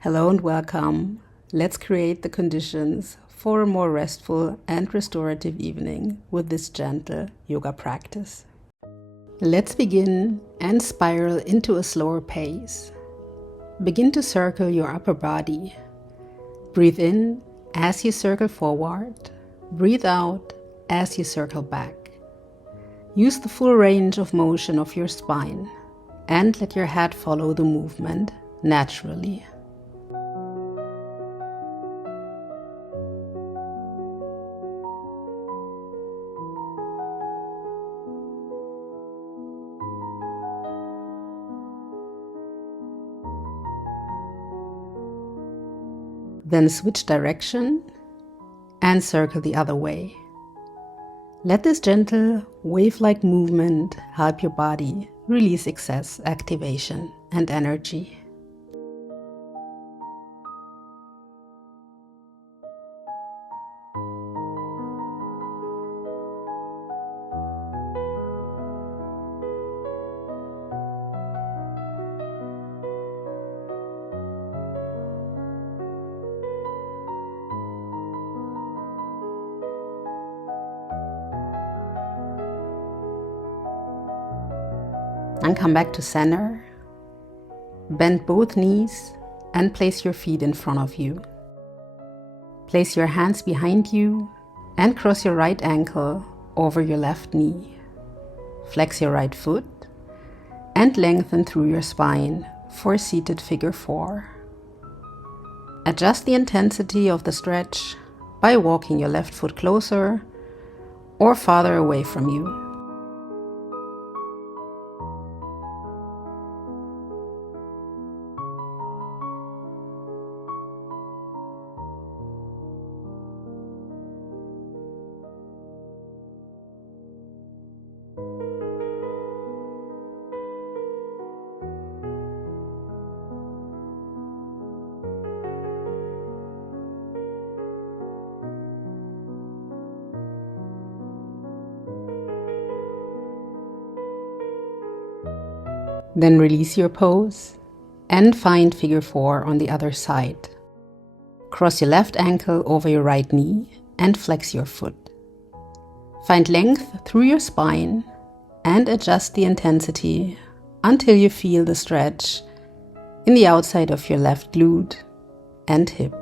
Hello and welcome. Let's create the conditions for a more restful and restorative evening with this gentle yoga practice. Let's begin and spiral into a slower pace. Begin to circle your upper body. Breathe in as you circle forward. Breathe out as you circle back. Use the full range of motion of your spine and let your head follow the movement naturally. Then switch direction and circle the other way. Let this gentle wave-like movement help your body release excess activation and energy. And come back to center. Bend both knees and place your feet in front of you. Place your hands behind you and cross your right ankle over your left knee. Flex your right foot and lengthen through your spine for seated figure 4. Adjust the intensity of the stretch by walking your left foot closer or farther away from you. Then release your pose and find figure 4 on the other side. Cross your left ankle over your right knee and flex your foot. Find length through your spine and adjust the intensity until you feel the stretch in the outside of your left glute and hip.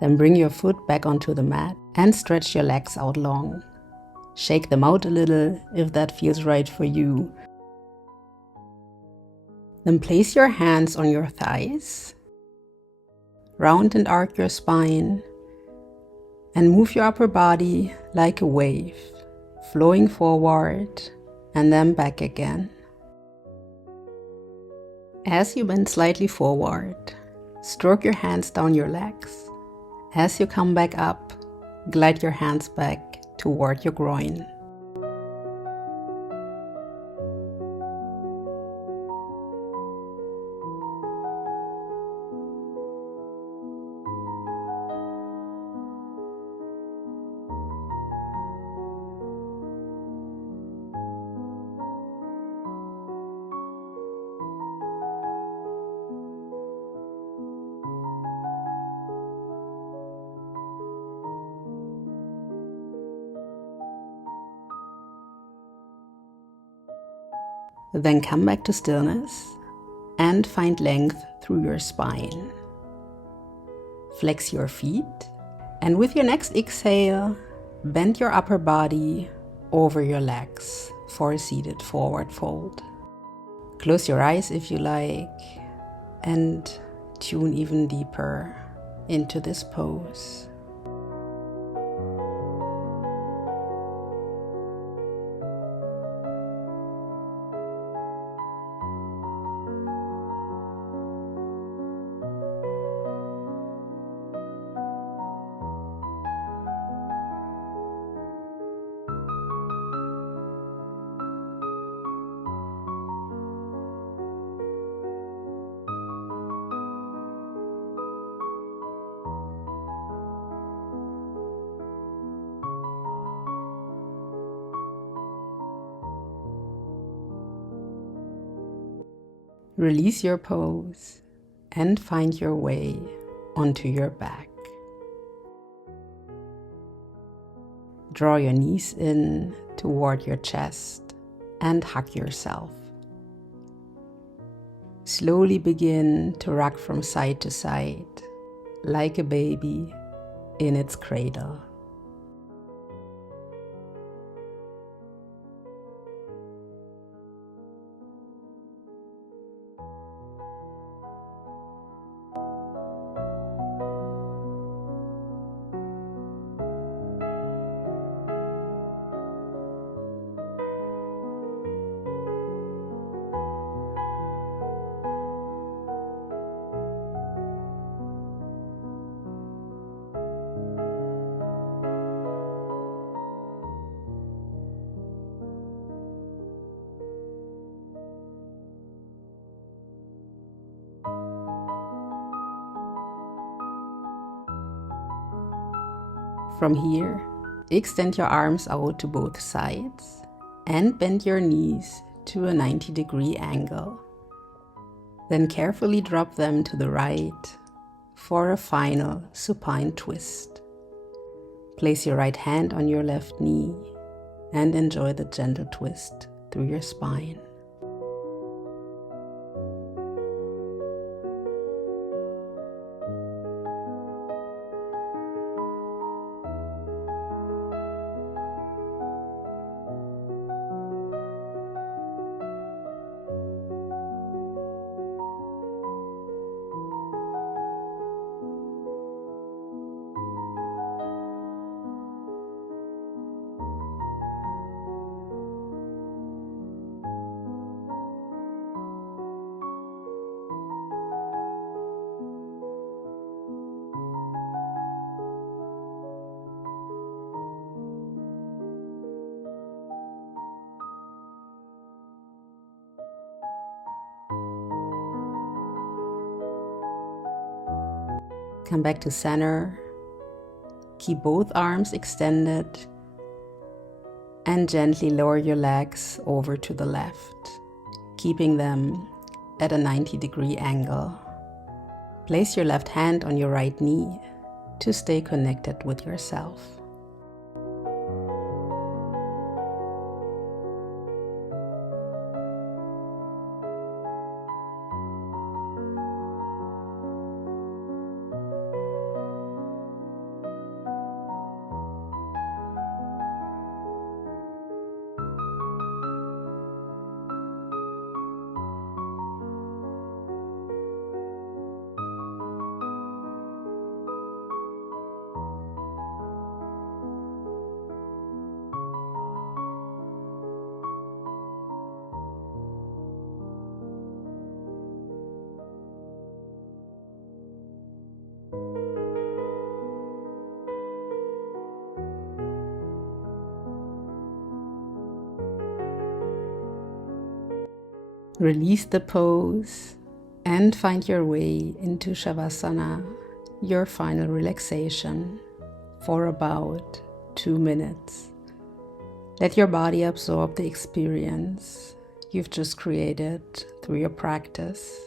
Then bring your foot back onto the mat and stretch your legs out long. Shake them out a little if that feels right for you. Then place your hands on your thighs. Round and arc your spine and move your upper body like a wave, flowing forward and then back again. As you bend slightly forward, stroke your hands down your legs. As you come back up, glide your hands back toward your groin. Then come back to stillness and find length through your spine. Flex your feet and with your next exhale, bend your upper body over your legs for a seated forward fold. Close your eyes if you like and tune even deeper into this pose. Release your pose and find your way onto your back. Draw your knees in toward your chest and hug yourself. Slowly begin to rock from side to side like a baby in its cradle. From here, extend your arms out to both sides and bend your knees to a 90-degree angle. Then carefully drop them to the right for a final supine twist. Place your right hand on your left knee and enjoy the gentle twist through your spine. Come back to center. Keep both arms extended and gently lower your legs over to the left, keeping them at a 90-degree angle. Place your left hand on your right knee to stay connected with yourself. Release the pose and find your way into Shavasana, your final relaxation, for about 2 minutes. Let your body absorb the experience you've just created through your practice.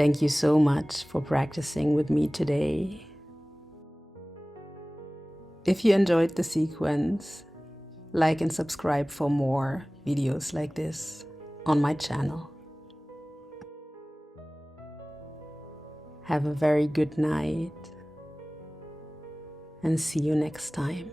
Thank you so much for practicing with me today. If you enjoyed the sequence, like and subscribe for more videos like this on my channel. Have a very good night and see you next time.